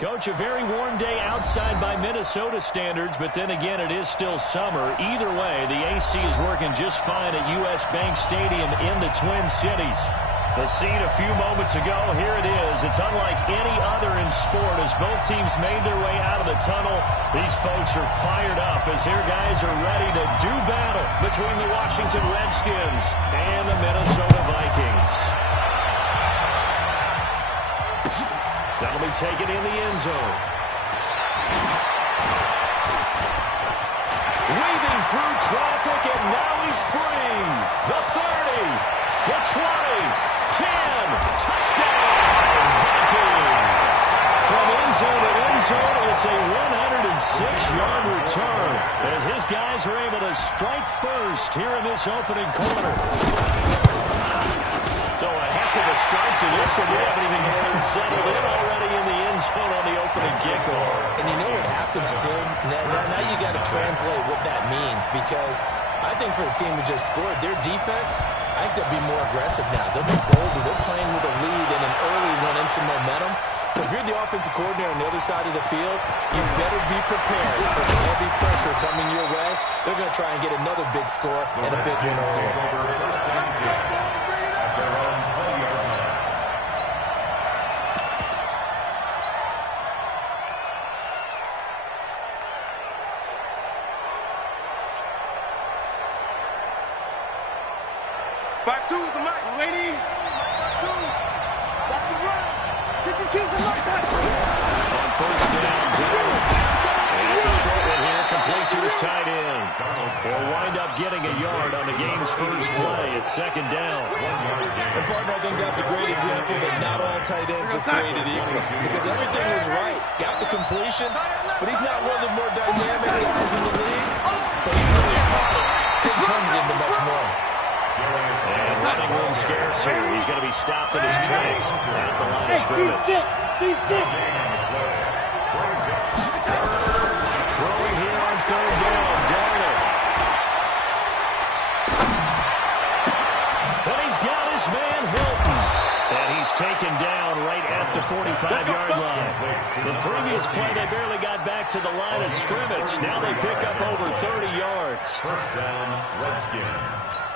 Coach, a very warm day outside by Minnesota standards, but then again, it is still summer. Either way, the AC is working just fine at U.S. Bank Stadium in the Twin Cities. The scene a few moments ago, here it is. It's unlike any other in sport as both teams made their way out of the tunnel. These folks are fired up as their guys are ready to do battle between the Washington Redskins and the Minnesota Vikings. That'll be taken in the end zone. Weaving through traffic, and now he's free. The 30, the 20. 10, touchdown, Vikings. From end zone to end zone, it's a 106-yard return as his guys are able to strike first here in this opening quarter. So a heck of a start to this one. We haven't even gotten settled in already in the end zone on the opening kickoff. And you know what happens, Tim? Now you got to translate what that means, because I think for the team who just scored, their defense, I think they'll be more aggressive now. They'll be bolder. They're playing with a lead and an early one and some momentum. So if you're the offensive coordinator on the other side of the field, you better be prepared for some heavy pressure coming your way. They're going to try and get another big score and a big win early. Back to the mic, lady. Back to run. Get the cheese and like that. On first down, Darnold. And it's a short one here, complete to his tight end. He'll wind up getting a yard on the game's first play. It's second down. And, partner, I think that's a great example that not all tight ends are created equal, because everything was right. Got the completion, but he's not one of the more dynamic guys in the league. So he really caught it. Couldn't turn it into much more. And running room scarce here. He's going to be stopped in his tracks at the line of scrimmage. Throwing here on third down, Darnold. But he's got his man Hilton. And he's taken down right at the 45-yard line. The previous play, they barely got back to the line of scrimmage. Now they pick up over 30 yards. First down, Redskins.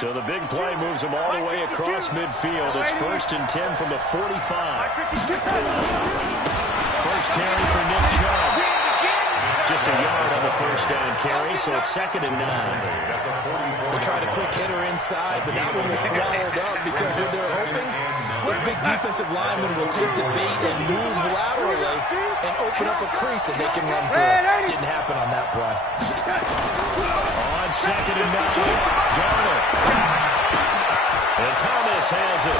So the big play moves them all the way across midfield. It's first and 10 from the 45. First carry for Nick Chubb. Just a yard on the first down carry, so it's second and 9. They tried a quick hitter inside, but that one was swallowed up because what they're hoping, those big defensive linemen will take the bait and move laterally and open up a crease that they can run through. Didn't happen on that play. On second and 9, Darnold. And Thomas has it.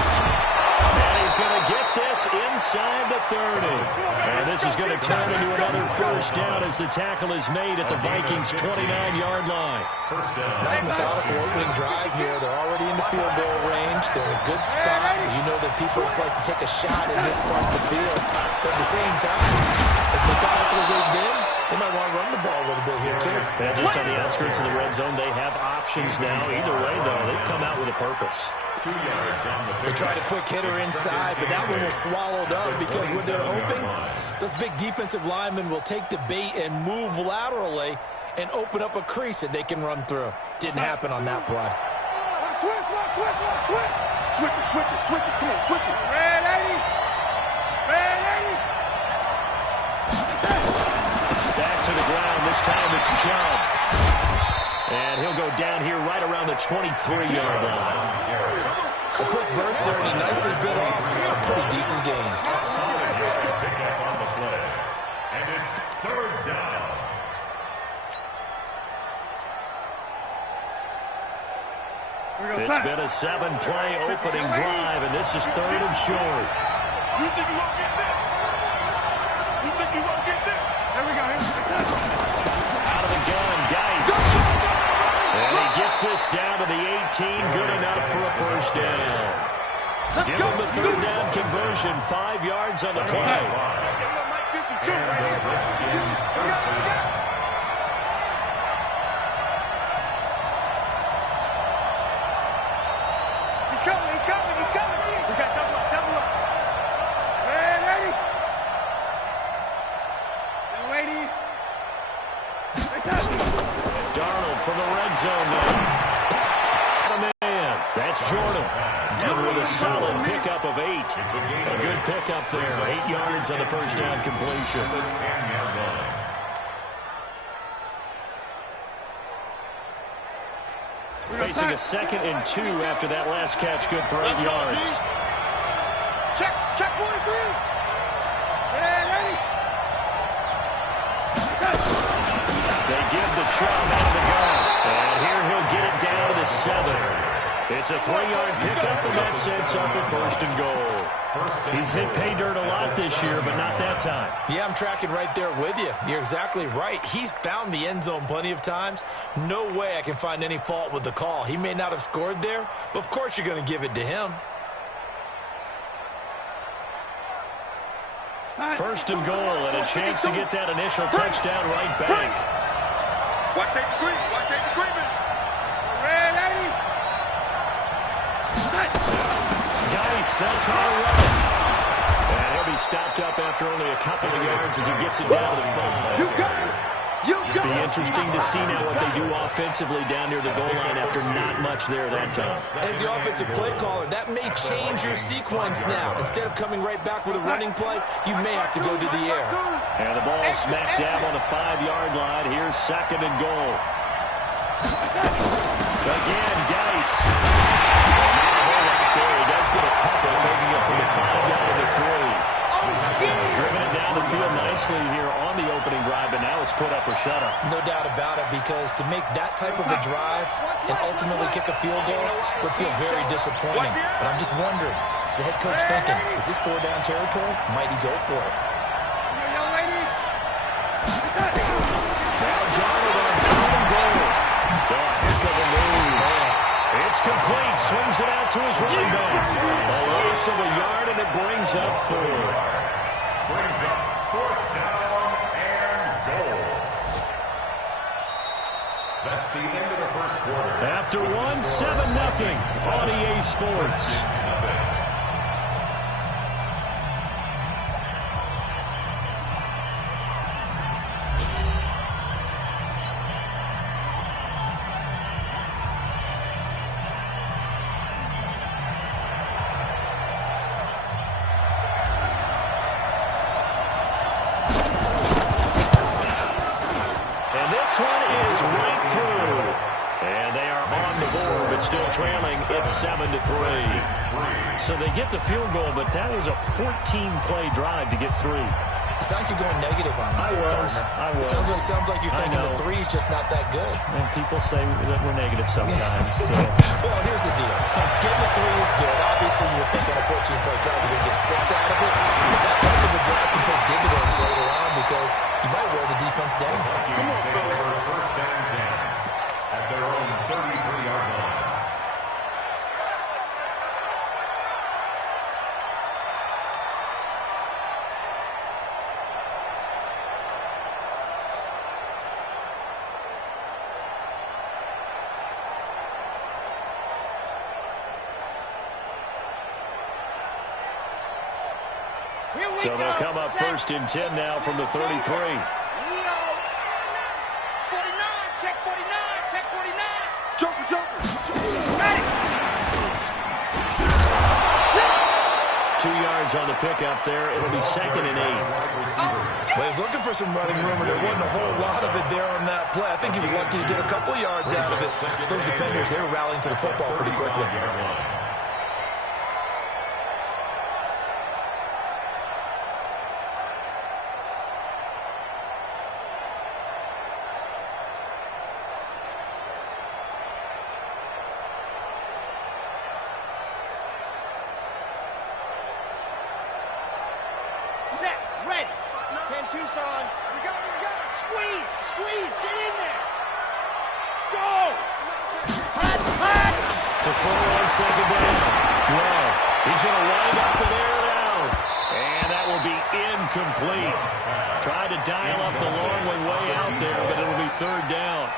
And he's going to get this inside the 30. And this is going to turn into another first down as the tackle is made at the Vikings' 29-yard line. Nice methodical opening drive here. They're already in the field goal range. They're in a good spot. You know that people just like to take a shot in this part of the field. But at the same time, as methodical as they've been, they might want to run the ball a little bit here, too. And just on the outskirts of the red zone, they have options now. Either way, though, they've come out with a purpose. 2 yards on the They tried a quick hitter inside, but that one was swallowed up because what they're hoping, those big defensive linemen will take the bait and move laterally and open up a crease that they can run through. Didn't happen on that play. Switch it. Come on, switch it. Red 80. Red 80. Back to the ground. This time it's Chubb. And he'll go down here right around the 23-yard line. A quick burst there, and he nicely bit off a pretty decent gain. pick up on the play. And it's third down. It's been a 7-play opening drive, and this is third and short. You think you won't get this? You think you won't get this? There we go. Out of the gun, Geis. And he gets this down to the 18. Good enough for a first down. Give him the third down conversion. 5 yards on the play. He's coming. We got double up. zone now. That's Jordan. And with a solid pickup of 8. A good pickup there. 8 yards on the first down completion. Facing a 2nd and 2 after that last catch. Good for 8 yards. Check 43. They give the Chubb out of the gun. And here he'll get it down to the 7. It's a 3-yard pickup, and that sets up a 1st and goal. He's hit pay dirt a lot this year, but not that time. Yeah, I'm tracking right there with you. You're exactly right. He's found the end zone plenty of times. No way I can find any fault with the call. He may not have scored there, but of course you're going to give it to him. 1st and goal, and a chance to get that initial touchdown right back. Watch safety green. Watch safety green. Red 80. Guice, they'll try to run it. And he'll be stopped up after only a couple of yards as he gets it down to the 5. You got it. It'll be interesting to see now what they do offensively down near the goal line after not much there that time. As the offensive play caller, that may change your sequence now. Instead of coming right back with a running play, you may have to go to the air. And the ball smack dab on the 5-yard line. Here's 2nd and goal. Again, Guice. He does get a couple, taking it from the 5 down to the 3. Driven it down the field nicely here on the opening drive, but now it's put up or shut up. No doubt about it, because to make that type of a drive and ultimately kick a field goal would feel very disappointing. But I'm just wondering, is the head coach thinking, is this 4-down territory? Might he go for it? Now Darnold on 3rd and goal. A heck of a move. It's complete. Swings it out to his running back. A loss of a yard, and it brings up 4th. Brings up 4th down and goal. That's the end of the 1st quarter. After 1, 7-0 on EA Sports. It's 7-3. So they get the field goal, but that was a 14-play drive to get 3. It sounds like you're going negative on me. I was. Sounds like you're thinking the 3 is just not that good. And people say that we're negative sometimes. So. Well, here's the deal. Getting the 3 is good. Obviously, you would think on a 14-play drive you're going to get 6 out of it. But that type of a drive can pay dividends later on because you might wear the defense down. Come on, first down 10 at their own 33-yard line. So they'll come up 1st and 10 now from the 33. 49, check 49, check 49. Joker. 2 yards on the pickup there. It'll be 2nd and 8. Well, he's looking for some running room, and there wasn't a whole lot of it there on that play. I think he was lucky to get a couple of yards out of it. So those defenders, they were rallying to the football pretty quickly. Tucson. We got it. Squeeze. Get in there. Go. Hot. To throw on 2nd down. Love. He's going to wind up and air it out. And that will be incomplete. Tried to dial up the long way out there, but it'll be 3rd down.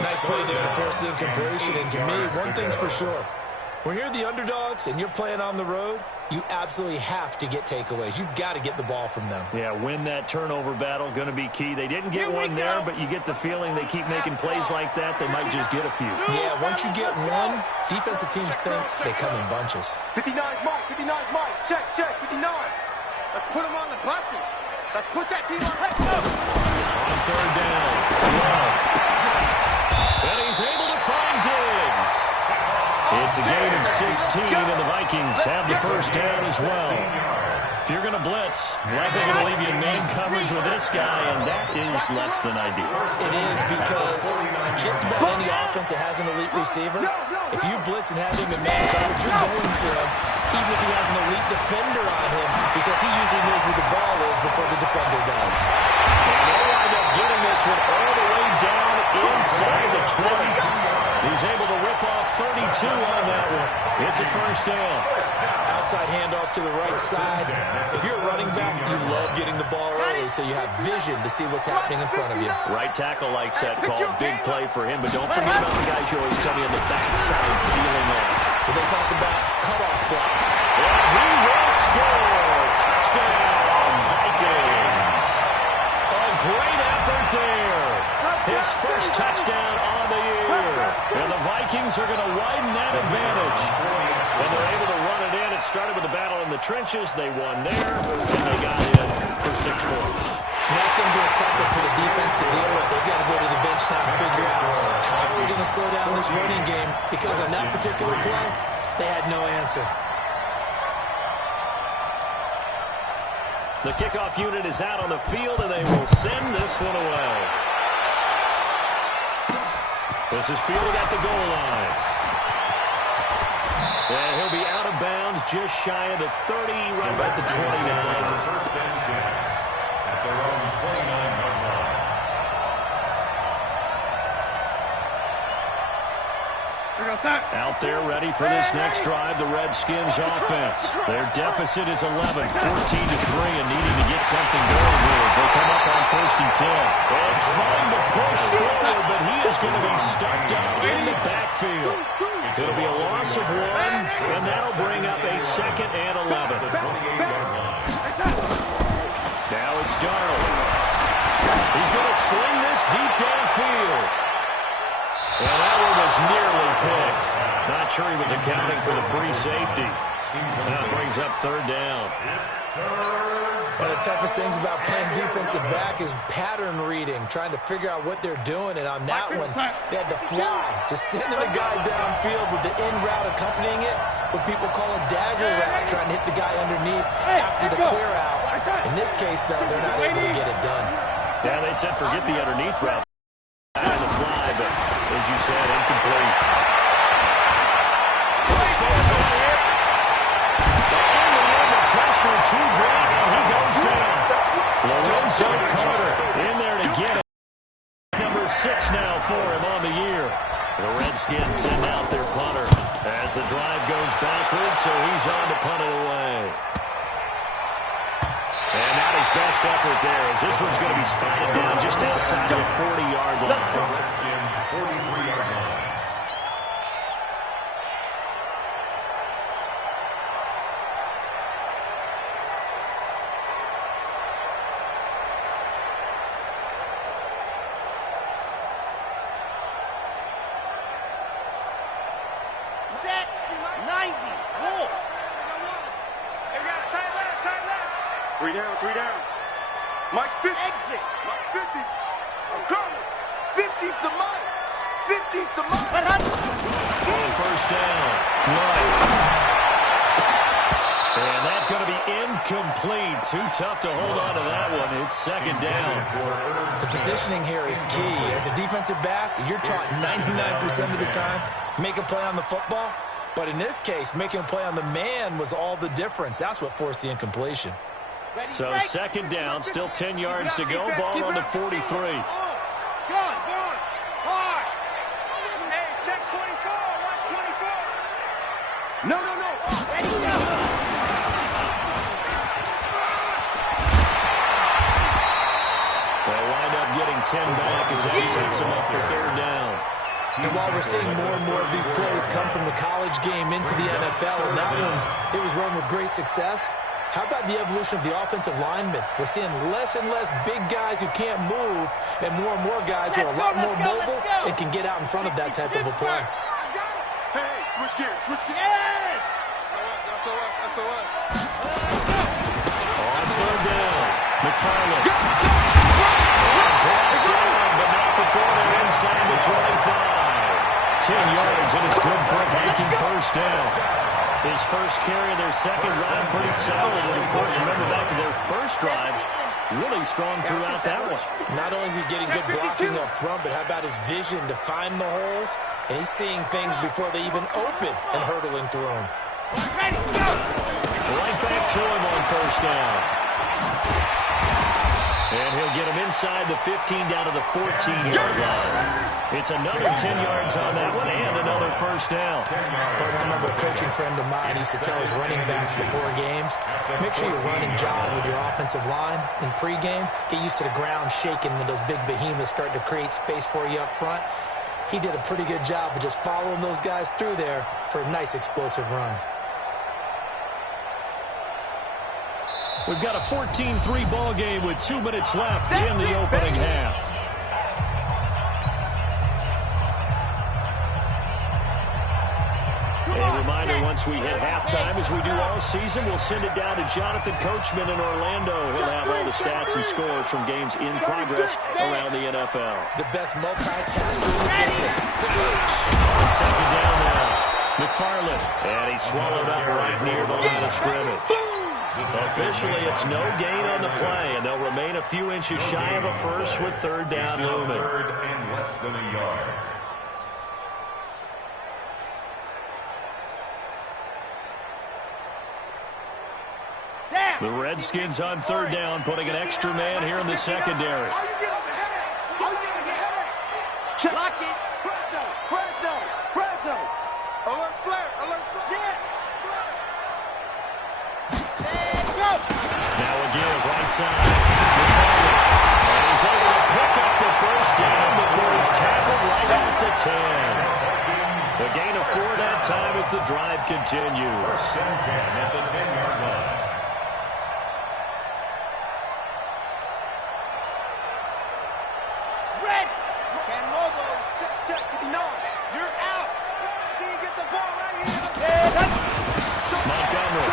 Nice play there to force the incompletion. And to me, one thing's for sure. When you're the underdogs and you're playing on the road, you absolutely have to get takeaways. You've got to get the ball from them. Yeah, win that turnover battle, going to be key. They didn't get one there, but you get the feeling they keep making plays like that, they might just get a few. Yeah, once you get one, defensive teams think they come in bunches. 59 Mike, 59 Mike. Check, 59. Let's put them on the buses. Let's put that team on. Let's go. On third down. Love. And he's able to find Diggs. It's a gain of 16, and the Vikings have the first down as well. If you're going to blitz, likely going to leave you in man coverage with this guy, and that is less than ideal. It is, because just about any offense that has an elite receiver, if you blitz and have him in man coverage, you're going to him, even if he has an elite defender on him, because he usually knows where the ball is before the defender does. And they wind up getting this one all the way down inside the 20. He's able to rip off 32 on that one. It's a first down. Outside handoff to the right side. If you're a running back, you love getting the ball early so you have vision to see what's happening in front of you. Right tackle likes that call. Big play for him, but don't forget about the guys you always tell me on the backside sealing off. When they talk about cutoff blocks. And he will score. Touchdown, Vikings. A great effort there. His first touchdown on the year. And the Vikings are going to widen that advantage. And they're able to run it in. It started with a battle in the trenches. They won there, and they got in for 6 points. And that's going to be a tough one for the defense to deal with. They've got to go to the bench now and figure out how are we going to slow down this running game, because on that particular play, they had no answer. The kickoff unit is out on the field, and they will send this one away. This is fielded at the goal line. And he'll be out of bounds just shy of the 30, right about the 29. First and 10 at their own 29-yard line. Out there ready for this next drive, the Redskins offense. Their deficit is 11, 14-3, and needing to get something going here as they come up on 1st and 10. And trying to push forward, but he is going to be stuffed up in the backfield. It'll be a loss of 1, and that'll bring up a 2nd and 11. Now it's Darnold. He's going to sling this deep downfield. And that one was nearly picked. Not sure he was accounting for the free safety. And that brings up 3rd down. One of the toughest things about playing defensive back is pattern reading, trying to figure out what they're doing. And on that one, they had to fly, just sending a guy downfield with the in route accompanying it, what people call a dagger route, trying to hit the guy underneath after the clear out. In this case, though, they're not able to get it done. Yeah, they said forget the underneath route. Out of the fly, but as you said, incomplete. Stays on it. And the pressure too great, and he goes down. Lorenzo Carter in there to get it. Number 6 now for him on the year. The Redskins send out their punter as the drive goes backwards, so he's on to punt it away. And not his best effort there, as this one's going to be spotted down just outside the 40-yard line. Redskins 43-yard line. Set. 90. Wolf. Hey, we got tight left, tight left. 3 down, 3 down. Mike's 50. Exit. Mike's 50. I'm coming. 50's the Mike. 50's the Mike. On 1st down. Right. And that's going to be incomplete. Too tough to hold on to that one. It's 2nd down. The positioning here is key. As a defensive back, you're taught 99% of the time, make a play on the football. But in this case, making a play on the man was all the difference. That's what forced the incompletion. So 2nd down, still 10 yards to go. Ball on the 43. Go on. Hard. Hey, check 24. Watch 24. No. Ready, go. They'll wind up getting 10 back as that sets them up for 3rd down. And while we're seeing more and more of these plays come from the college game into the NFL, and that one, it was run with great success, how about the evolution of the offensive linemen? We're seeing less and less big guys who can't move and more guys who are a lot more mobile and can get out in front of that type of a play. Hey, switch gears, switch gears. Yes! SOS. On third down, McFarland. Brought down, but not before they're inside the 25. 10 yards, and it's good for a Viking first down. His first carry of their second drive, pretty solid. And, of course, remember back to their first drive, really strong throughout that one. Not only is he getting good blocking up front, but how about his vision to find the holes? And he's seeing things before they even open and hurdling through them. Right back to him on first down. And he'll get him inside the 15 down to the 14-yard line. It's another 10 yards on that one and another first down. But I remember a coaching friend of mine used to tell his running backs before games, make sure you run and jog with your offensive line in pregame. Get used to the ground shaking when those big behemoths start to create space for you up front. He did a pretty good job of just following those guys through there for a nice explosive run. We've got a 14-3 ball game with 2 minutes left in the opening half. A reminder, once we hit halftime, as we do all season, we'll send it down to Jonathan Coachman in Orlando. He'll have all the stats and scores from games in progress around the NFL. The best multitasker in the business, the coach. On second down now, McFarland. And he swallowed up right near the line of scrimmage. Officially, it's no gain on the play, and they'll remain a few inches shy of a first with third down looming. Third and less than a yard. The Redskins on third down, putting an extra man here in the secondary. Lock it. Press zone. Alert flare. Now a give, right side. And he's able to pick up the first down before he's tackled right at the 10. The gain of 4 that time as the drive continues. First and 10 at the 10-yard line. Red. Can Lobo. Check. No, you're out. Can you get the ball right here? Montgomery.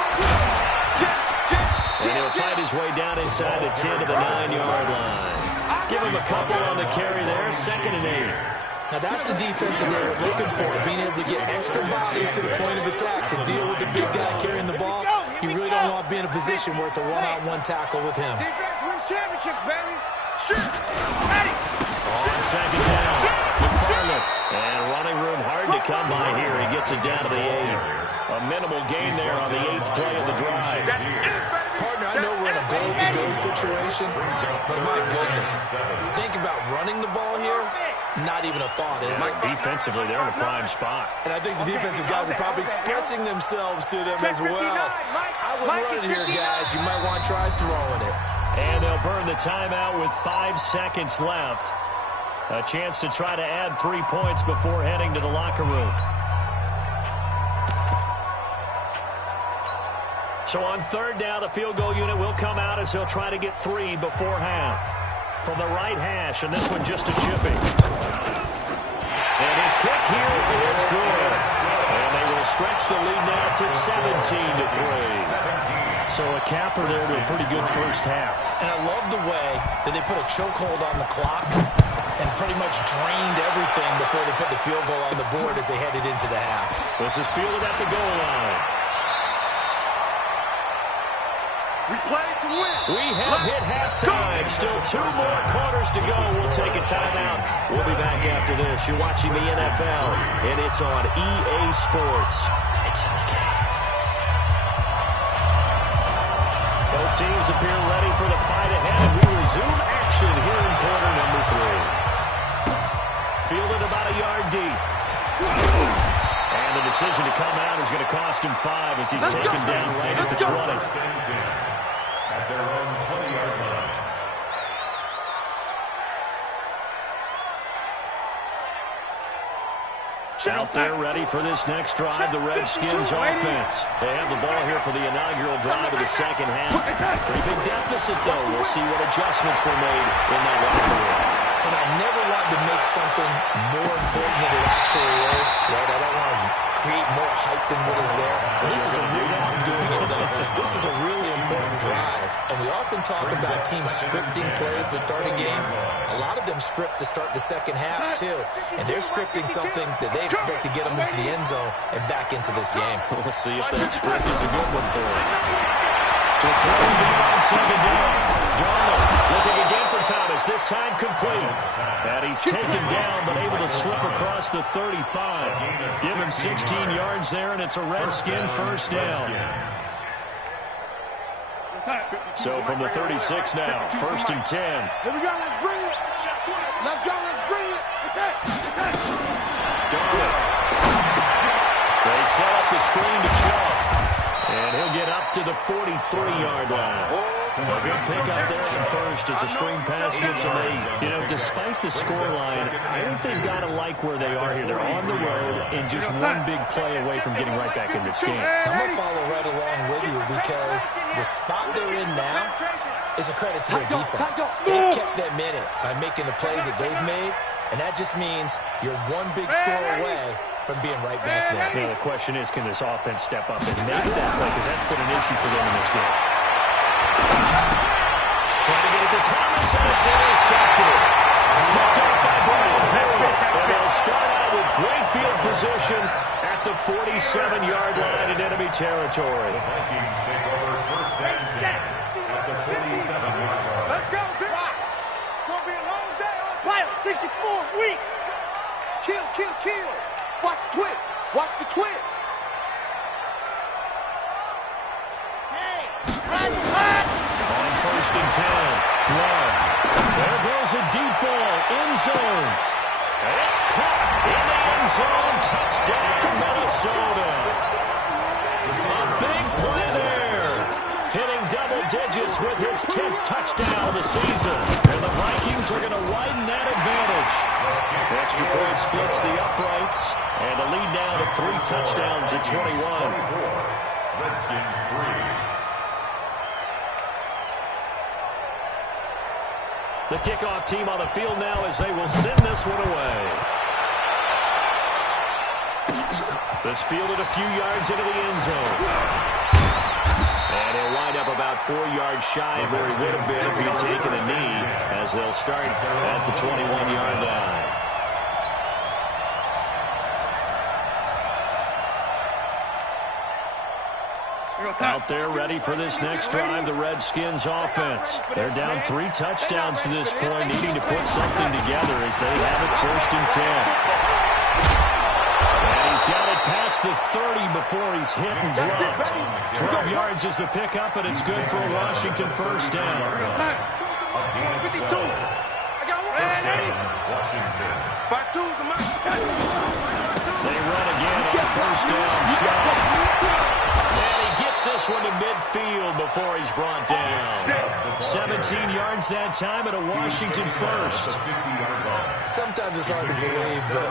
And he'll find his way down inside the 10 to the 9-yard line. Give him a couple on the carry there, 2nd and 8. Now that's the defense that they were looking for, being able to get extra bodies to the point of attack to deal with the big guy carrying the ball. You really don't want to be in a position where it's a one-on-one tackle with him. Defense wins championships, baby. Shoot. Ready. On second down, McFarland. And running room hard to come by here. He gets it down to the 8. A minimal gain there on the 8th play of the drive. Partner, I know we're in a goal-to-go situation, but my goodness, think about running the ball here. Not even a thought, is it? Defensively, they're in a prime spot. And I think the defensive guys are probably expressing themselves to them as well. I wouldn't run it here, guys. You might want to try throwing it. And they'll burn the timeout with 5 seconds left. A chance to try to add 3 points before heading to the locker room. So on third down, the field goal unit will come out as he'll try to get 3 before half. From the right hash, and this one just a chipping. And his kick here is good. And they will stretch the lead now to 17-3. So a capper there to a pretty good first half. And I love the way that they put a chokehold on the clock and pretty much drained everything before they put the field goal on the board as they headed into the half. This is fielded at the goal line. We play to win. We have hit halftime. Still 2 more quarters to go. We'll take a timeout. We'll be back after this. You're watching the NFL, and it's on EA Sports. It's in the game. Both teams appear ready for the fight ahead, and we resume action here in quarter number 3. Fielded about a yard deep. And the decision to come out is going to cost him 5 as he's taken down right at the 20. At their own 20-yard line. Out there ready for this next drive, the Redskins offense. They have the ball here for the inaugural drive of the second half. Pretty big deficit, though. We'll see what adjustments were made in that locker room. And I never like to make something more important than it actually is, right? I don't want to create more hype than what is there. But this is a really, I'm doing it though. This is a really important drive. And we often talk about teams scripting plays to start a game. A lot of them script to start the second half too. And they're scripting something that they expect to get them into the end zone and back into this game. We'll see if that script is a good one for them. To throw again on second down. Darnold looking again for Thomas. This time complete. And he's taken down, but able to slip across the 35. Give him 16 yards there, and it's a Redskin first down. So from the 36 now, first and 10. Here we go, let's bring it. Let's go, let's bring it. Darnold. They set up the screen to Chubb. And he'll get up to the 43-yard line. A good pickup there on first as the screen pass gets made. You know, despite the scoreline, I think they've got to like where they are here. They're on the road and just one big play away from getting right back in this game. I'm going to follow right along with you because the spot they're in now is a credit to their defense. They've kept them in it by making the plays that they've made, and that just means you're one big score away from being right back there. You know, the question is, can this offense step up and make that play? Because that's been an issue for them in this game. Trying to get it to Thomas, and it's intercepted. Picked up by Brian Perry. And they'll start out with great field position at the 47-yard line in enemy territory. The Vikings take over first and 10 at the 47-yard line. Let's go, Dick. It's going to be a long day on the pilot. 64 week. Kill, kill, kill. Watch the twist. Watch the twist. Hey, run. On first and 10. Love. There goes a deep ball. End zone. And it's caught in the end zone. Touchdown, Minnesota. A big play there. Hitting double digits with his 10th touchdown of the season. And the Vikings are going to widen that advantage. Extra point splits the uprights. And the lead now to 3 touchdowns at 21. Redskins 3. The kickoff team on the field now as they will send this one away. This fielded a few yards into the end zone. And he'll wind up about 4 yards shy of where he would have been if he had taken a knee, as they'll start at the 21-yard line. Out there ready for this next drive, the Redskins offense. They're down 3 touchdowns to this point, needing to put something together as they have it first and 10. And he's got it past the 30 before he's hit and dropped. 12 yards is the pickup, and it's good for a Washington first down. 52. I got one. Washington. They run again on first down. And he gets this one to midfield before he's brought down. 17 yards that time and a Washington first. Sometimes it's hard to believe, but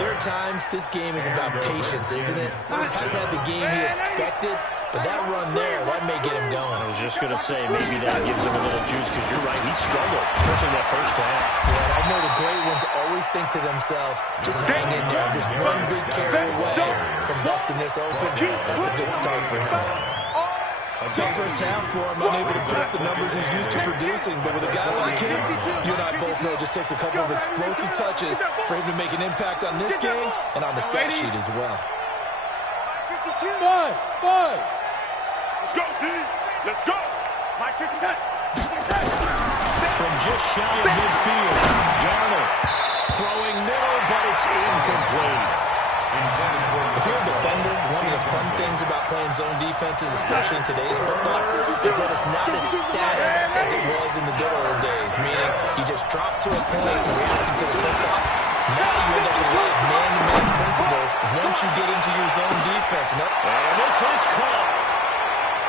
there are times this game is about patience, isn't it? Has had the game he expected, but that run there, that may get him going. I was just going to say, maybe that gives him a little juice, because you're right, he struggled, especially in that first half. Yeah, and I know the great ones always think to themselves, just hang in there, just one big carry away from busting this open. That's a good start for him. Tough first half for him, unable to put up the numbers he's used to producing, but with a guy like him, you and I both know it just takes a couple of explosive touches for him to make an impact on this game and on the stat sheet as well. 5. Let's go, D. Let's go. Mike 50. From just shy of midfield, Darnold throwing middle, but it's incomplete. If you're a defender, one of the fun things about playing zone defenses, especially in today's football, is that it's not as static as it was in the good old days, meaning you just drop to a point and react to the football. Now you end up with a lot of man-to-man principles once you get into your zone defense. And this is caught.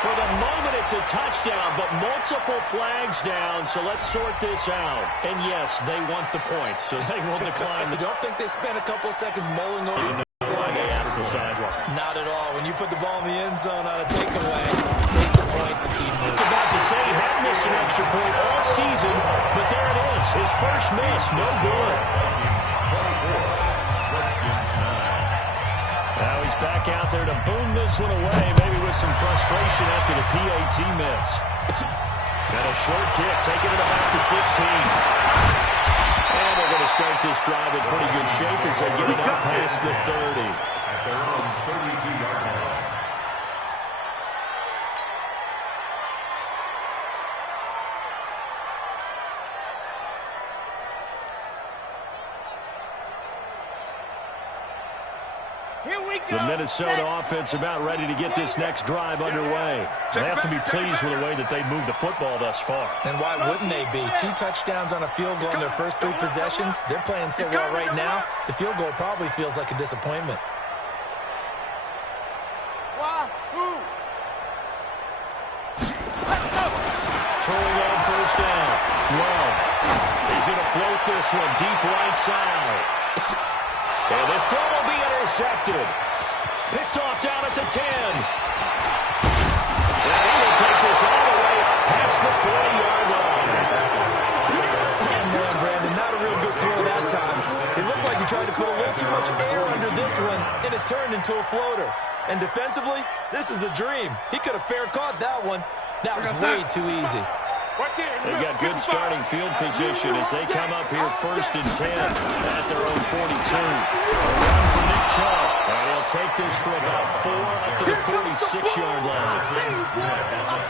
For the moment, it's a touchdown, but multiple flags down, so let's sort this out. And yes, they want the points, so they will decline. I don't think they spent a couple of seconds mulling over. Why they asked the sideline. Not at all. When you put the ball in the end zone on a takeaway, take the points and keep moving. About to say he had missed an extra point all season, but there it is. His first miss, no good. Now he's back out there to boom this one away, maybe with some frustration after the PAT miss. Got a short kick, taking it about to 16. And they're going to start this drive in pretty good shape as they get it up past the 30. At their own 32-yard line. The Minnesota offense about ready to get this next drive underway. They have to be pleased with the way that they moved the football thus far. And why wouldn't they be? 2 touchdowns on a field goal in their first 3 possessions. They're playing so well right now, the field goal probably feels like a disappointment. Throwing on first down. Love. He's going to float this one deep right side. And this throw will be intercepted. Picked off down at the 10. And he will take this all the way past the 40-yard line. And man, Brandon, not a real good throw that time. It looked like he tried to put a little too much air under this one, and it turned into a floater. And defensively, this is a dream. He could have fair caught that one. That was way too easy. They've got good starting field position as they come up here first and 10 at their own 42. A run for Nick Chubb. And he'll take this for about 4 up to the 46-yard line.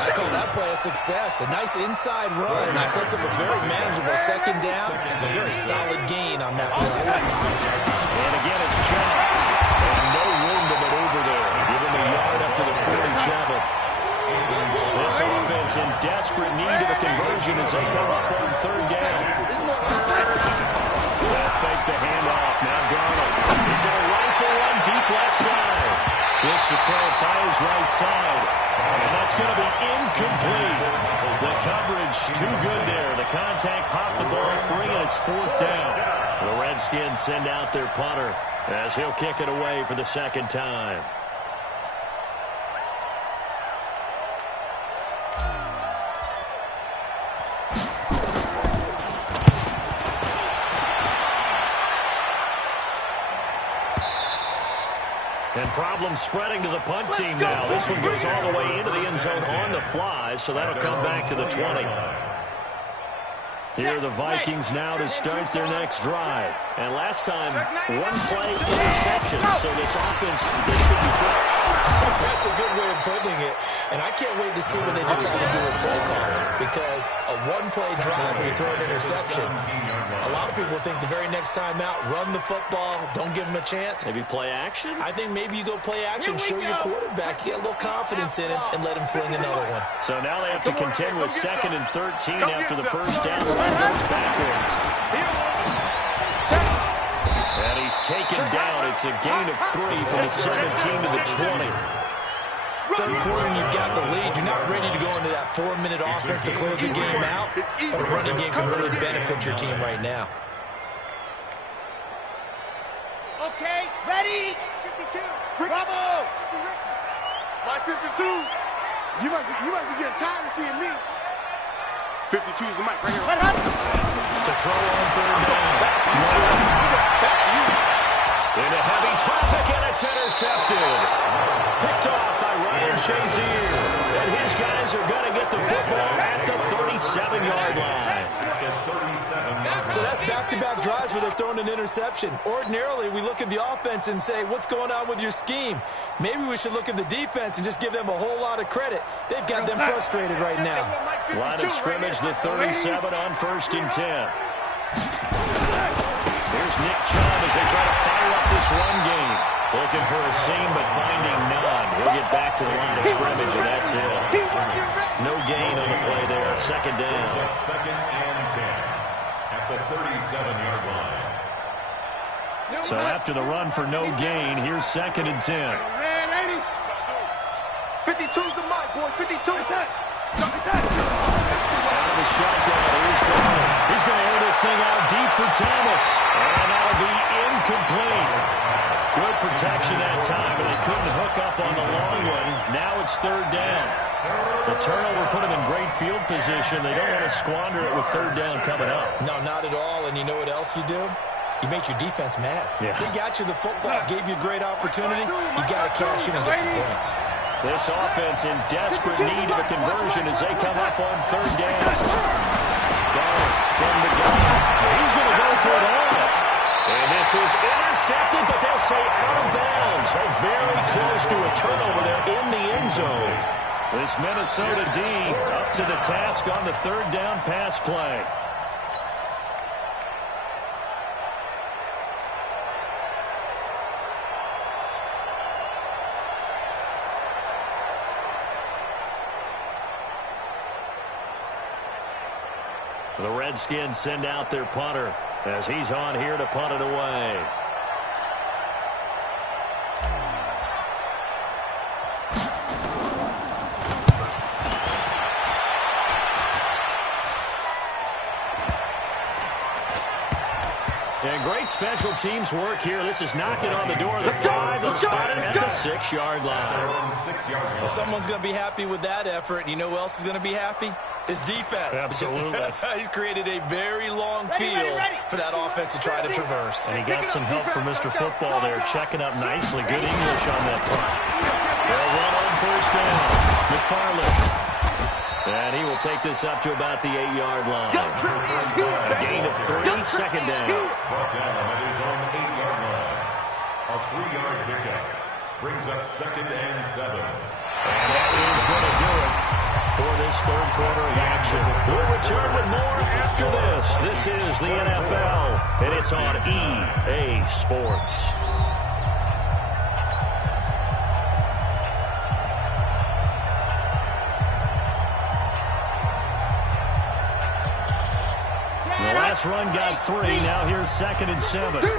I call that play a success. A nice inside run. Sets up a very manageable second down. A very solid gain on that play. And again, it's Chubb. And no room to maneuver there. Give him a yard up to the 47. This offense in desperate need of a conversion as they come up on third down. That fake the handoff. Now Darnold. He's going to rifle one deep left side. Looks to throw, fires right side. And that's going to be incomplete. The coverage too good there. The contact popped the ball free, and it's 4th down. The Redskins send out their punter as he'll kick it away for the second time. And problems spreading to the punt team now. This one goes all the way into the end zone on the fly, so that'll come back to the 20. Here are the Vikings now to start their next drive. And last time, 1 play interception, so this offense, they should be fresh. That's a good way of putting it. And I can't wait to see what they decide to do with play calling. Because a 1-play drive where you throw an interception, a lot of people think the very next time out, run the football, don't give them a chance. Maybe play action? I think maybe you go play action, show your quarterback, get a little confidence in him, and let him fling another one. So now they have to contend with 2nd and 13 after the first down. Goes backwards. And he's taken down. It's a gain of 3 from the 17 to the 20. Third quarter and you've got the lead. You're not ready to go into that 4-minute offense to close the game out. But a running game can really benefit your team right now. Okay, ready? 52. Bravo. My 52. You must be getting tired of seeing me. 52 is the mic right here. To throw on third down. Back to you. Into heavy traffic, and it's intercepted. Picked off by Ryan Shazier. And his guys are going to get the football at the 37-yard line. So that's back-to-back drives where they're throwing an interception. Ordinarily, we look at the offense and say, what's going on with your scheme? Maybe we should look at the defense and just give them a whole lot of credit. They've got them frustrated right now. Line of scrimmage, the 37 on 1st and 10. Here's Nick Chubb as they try to fire up this run game. Looking for a seam, but finding none. He'll get back to the line of scrimmage, and that's it. No gain on the play there. 2nd down. 2nd and 10 at the 37-yard line. So after the run for no gain, here's 2nd and 10. 52's the mic. boy. 52. It's that. Out of the shotgun, here's Darnold. He's going to air this thing out deep for Thomas. And that'll be incomplete. Good protection that time, but they couldn't hook up on the long one. Now it's third down. The turnover put them in great field position. They don't want to squander it with third down coming up. No, not at all. And you know what else you do? You make your defense mad. Yeah. They got you the football, gave you a great opportunity. You got to cash in and get some points. This offense in desperate need of a conversion as they come up on third down. Darnold from the gun. He's going to go for it all. And this is intercepted, but they'll say out of bounds. They're very close to a turnover there in the end zone. This Minnesota D up to the task on the third down pass play. The Redskins send out their punter as he's on here to punt it away. And great special teams work here. This is knocking on the door of the 5. They'll spot it at the 6-yard line. Well, someone's going to be happy with that effort. You know who else is going to be happy? His defense. Absolutely. He's created a very long field for that offense to try to traverse. And he got some help from Mr. Football there, checking up nicely. Good English on that punt. They'll run on first down. McFarland. And he will take this up to about the 8-yard line. A gain of 3, second down. Brought down at his own 8-yard line. A 3-yard pickup brings up 2nd and 7. And that is going to do it for this third quarter of action. We'll return with more after this. This is the NFL, and it's on EA Sports. The last run got 3. Now here's 2nd and 7. Here's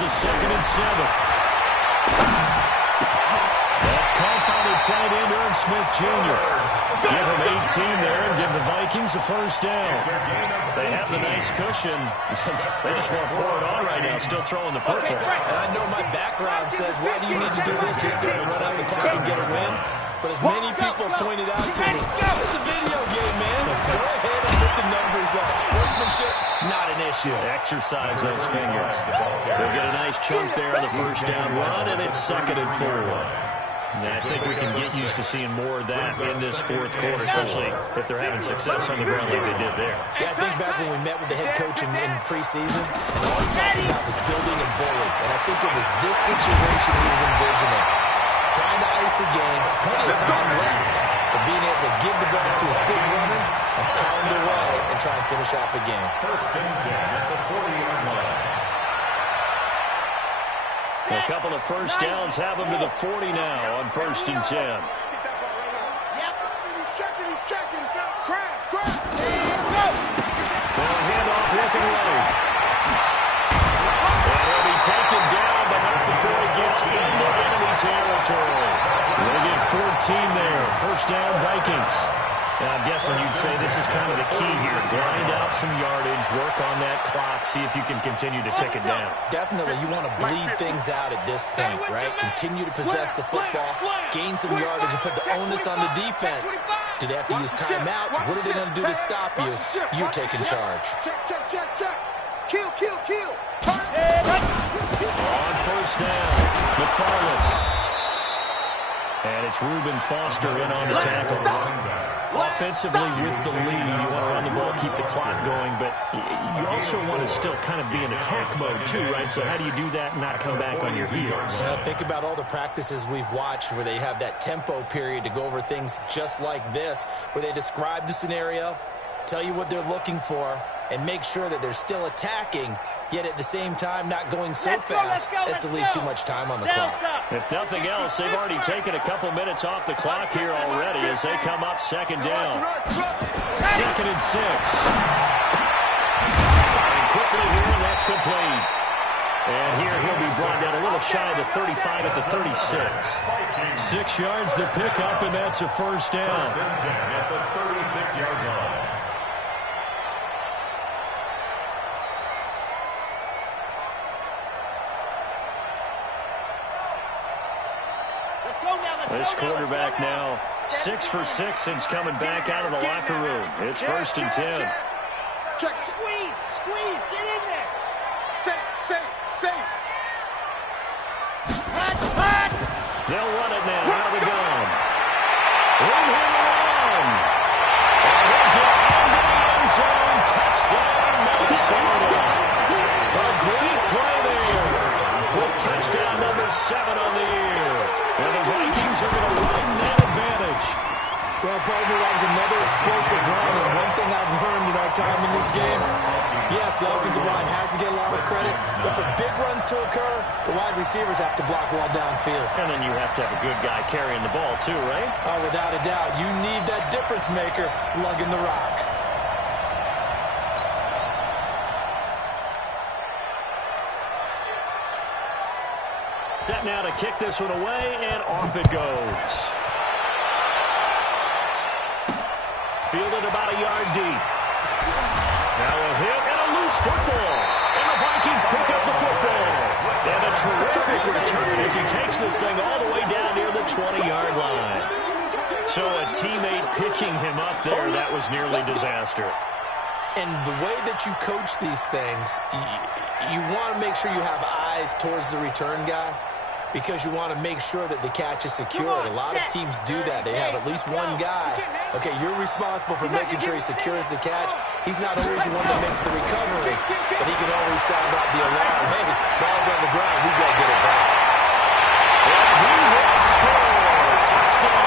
a 2nd and 7. That's caught by the tight end, Irv Smith Jr. Give him 18 there and give the Vikings a first down. They have the nice cushion. They just want to pour it on right now, still throwing the football. And I know my background says, why do you need to do this? Just going to run out the clock and get a win? But as many people pointed out to me, it's a video game, man. Go ahead and put the numbers up. Sportsmanship, not an issue. Exercise those fingers. They'll get a nice chunk there on the first down run, and it's 2nd and 4. And I think we can get used to seeing more of that in this fourth quarter, especially if they're having success on the ground like they did there. Yeah, I think back when we met with the head coach in preseason, and all he talked about was building and bullying. And I think it was this situation he was envisioning. Trying to ice a game, plenty of time left, but being able to give the ball to his big runner and pound away and try and finish off a game. 1st and 10 at the 40-yard line. A couple of first downs have them to the 40 now on 1st and 10. Yep. He's checking. Crash. Go. Well, handoff looking right. And he'll be taken down, but not before he gets into enemy territory. They get 14 there. First down, Vikings. Now, I'm guessing you'd say this is kind of the key here. Grind out some yardage, work on that clock, see if you can continue to tick it down. Definitely, you want to bleed things out at this point, right? Continue to possess the football, gain some yardage, and put the onus on the defense. Do they have to use timeouts? What are they going to do to stop you? You're taking charge. Check. Kill. On first down, McFarland. And it's Reuben Foster in on the tackle. Offensively with the lead, you want to run the ball, keep the clock going, but you also want to still kind of be in attack mode too, right? So how do you do that and not come back on your heels? Think about all the practices we've watched where they have that tempo period to go over things just like this, where they describe the scenario, tell you what they're looking for, and make sure that they're still attacking, yet at the same time not going so fast as to leave too much time on the clock. If nothing else, they've already taken a couple minutes off the clock here already as they come up 2nd down. 2nd and 6. And quickly here, that's complete. And here he'll be brought down a little shy of the 35 at the 36. 6 yards the pickup, and that's a first down. First and 10 at the 36-yard line. This quarterback now 6 for 6 since coming back out of the locker room. It's first and 10. Check. Squeeze, get in there. Safe. Hot. They'll run it now out of the gun. Room here to run. And they'll get into the end zone. Touchdown, Minnesota. A great play there. With touchdown number 7 on the year. And the Vikings are going to widen that advantage. Well, partner, that was another explosive run, and one thing I've learned in our time in this game, yes, the offensive line has to get a lot of credit, but for big runs to occur, the wide receivers have to block well downfield. And then you have to have a good guy carrying the ball too, right? Oh, without a doubt. You need that difference maker lugging the rock. Set now to kick this one away, and off it goes. Fielded about a yard deep. Now a hit and a loose football. And the Vikings pick up the football. And a terrific return as he takes this thing all the way down near the 20-yard line. So a teammate picking him up there, that was nearly disaster. And the way that you coach these things, you want to make sure you have eyes towards the return guy, because you want to make sure that the catch is secured. A lot of teams do that. They have at least one guy. Okay, you're responsible for making sure he secures the catch. He's not always the one that makes the recovery, but he can always sound out the alarm. Hey, ball's on the ground. We got to get it back. And he will score. Touchdown.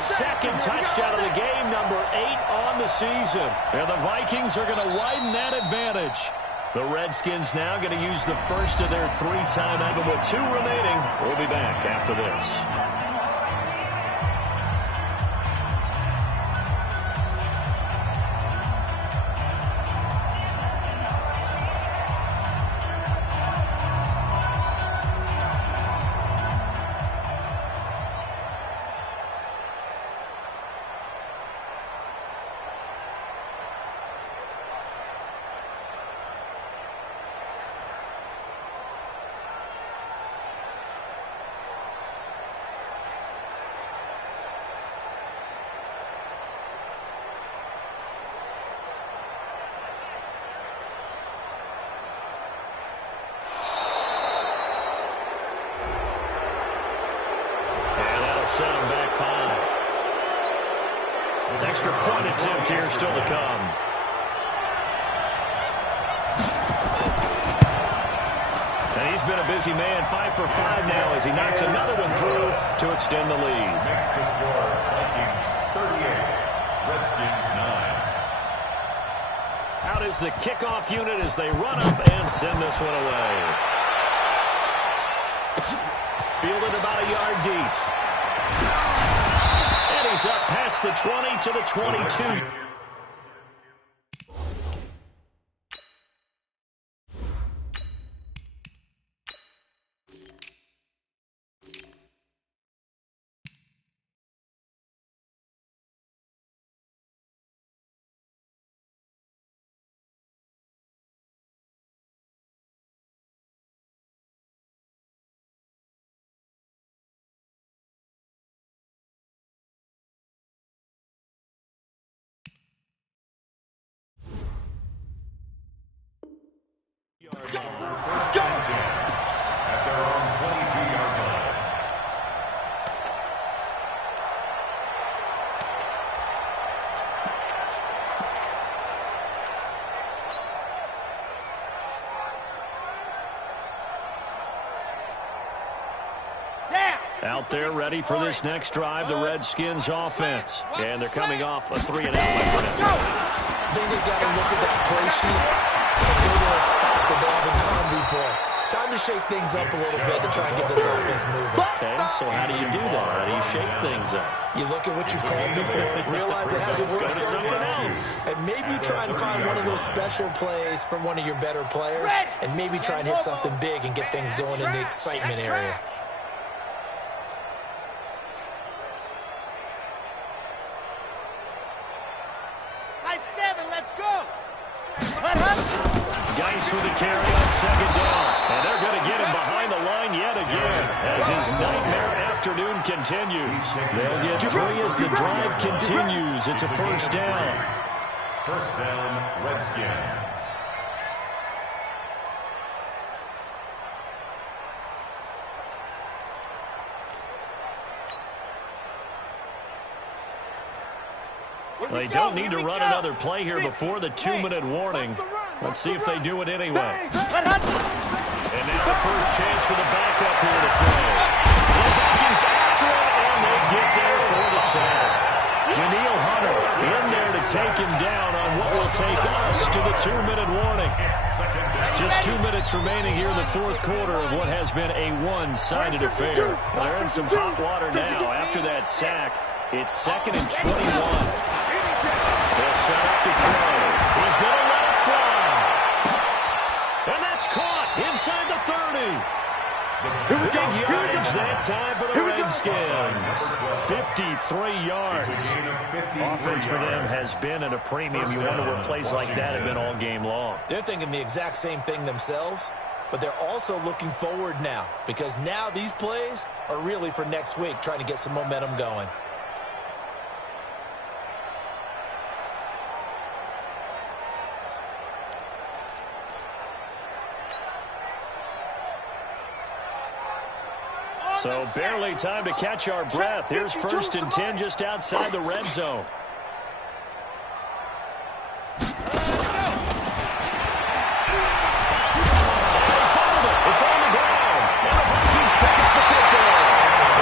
Second touchdown of the game, number 8 on the season. And the Vikings are going to widen that advantage. The Redskins now going to use the first of their 3 timeouts. But with 2 remaining, we'll be back after this. Set him back 5. An extra point attempt here still to come. And he's been a busy man, 5 for 5 now as he knocks another one through to extend the lead. Makes the score Vikings 38, Redskins 9. Out is the kickoff unit as they run up and send this one away. Fielded about a yard deep. And he's up past the 20 to the 22. First and 10 at their own 22-yard line. Down. Out there ready for this next drive, the Redskins offense. And they're coming off a 3-and-out, my friend. I think they've got to look at that play sheet and go to a spot that they haven't gone before. Time to shake things up a little bit to try and get this offense moving. Okay, so how do you do that? How do you shake things up? You look at what you've called before, realize it hasn't worked so well, and maybe you try and find one of those special plays from one of your better players, and maybe try and hit something big and get things going in the excitement area. Geis with the carry on second down. And they're going to get him behind the line yet again as his nightmare afternoon continues. They'll get 3 as the drive continues. It's a first down. First down, Redskins. They don't need to run another play here before the 2-minute warning. Let's see if they do it anyway. And now the first chance for the backup here to throw. The Vikings after it, and they get there for the sack. Danielle Hunter in there to take him down on what will take us to the 2-minute warning. Just 2 minutes remaining here in the fourth quarter of what has been a one-sided affair. They're in some hot water now after that sack. It's 2nd and 21. They'll set up to throw. He's going to let it fly. And that's caught inside the 30. Big yardage that time for the Redskins. 53 yards. Offense for them has been at a premium. You wonder what plays like that have been all game long. They're thinking the exact same thing themselves, but they're also looking forward now because now these plays are really for next week, trying to get some momentum going. So barely time to catch our breath. Here's 1st and 10 just outside the red zone. It's on the ground. And the Vikings pick up the football.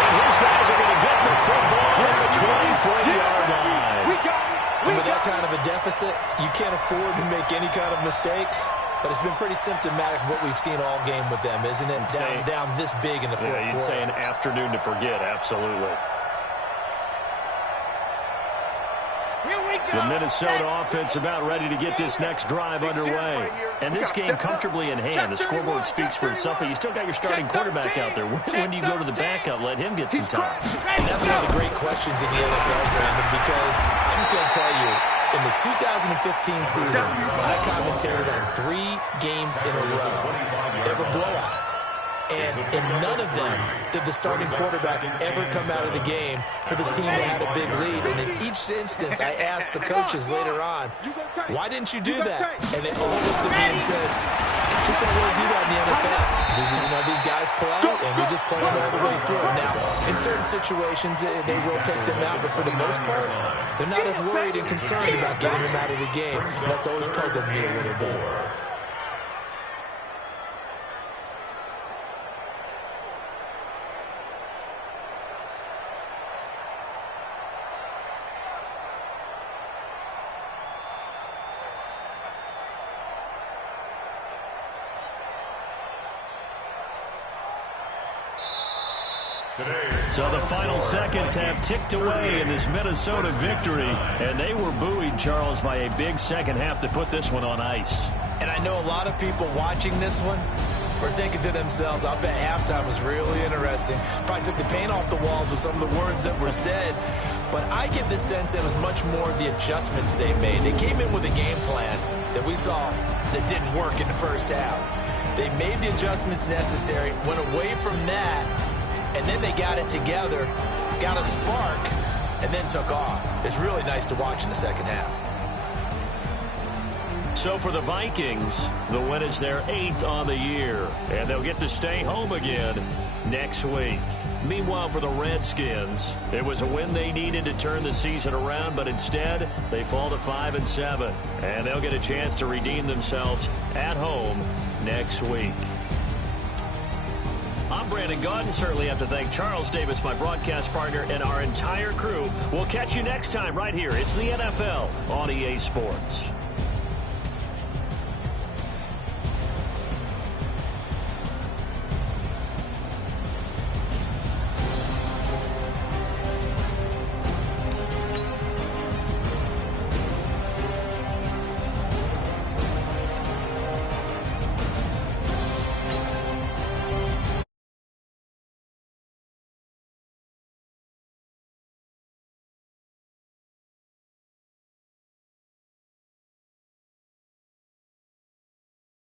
And his guys are going to get the football at the 23-yard line. And with that kind of a deficit, you can't afford to make any kind of mistakes. But it's been pretty symptomatic of what we've seen all game with them, isn't it? Down this big in the fourth quarter. You'd say an afternoon to forget, absolutely. The Minnesota offense about ready to get this next drive underway. And this game comfortably in hand. The scoreboard speaks for itself, but you still got your starting quarterback out there. When do you go to the backup? Let him get some time. And that's one of the great questions in the NFL, Brandon, because I'm just going to tell you, in the 2015 season, I commentated on 3 games in a row. They were blowouts. And in none of them did the starting quarterback ever come out of the game for the team that had a big lead. And in each instance, I asked the coaches later on, why didn't you do that? And they all looked at me and said, just don't really do that in the NFL. You know, these guys pull out, and we just play them all the way through. Now, in certain situations, they will take them out, but for the most part, they're not as worried and concerned about getting them out of the game. And that's always puzzled me a little bit. So the final seconds have ticked away in this Minnesota victory, and they were buoyed, Charles, by a big second half to put this one on ice. And I know a lot of people watching this one were thinking to themselves, I bet halftime was really interesting. Probably took the paint off the walls with some of the words that were said. But I get the sense that it was much more the adjustments they made. They came in with a game plan that we saw that didn't work in the first half. They made the adjustments necessary, went away from that, and then they got it together, got a spark, and then took off. It's really nice to watch in the second half. So for the Vikings, the win is their 8th on the year, and they'll get to stay home again next week. Meanwhile, for the Redskins, it was a win they needed to turn the season around, but instead, they fall to 5-7, and they'll get a chance to redeem themselves at home next week. I'm Brandon Gaudin. Certainly have to thank Charles Davis, my broadcast partner, and our entire crew. We'll catch you next time right here. It's the NFL on EA Sports.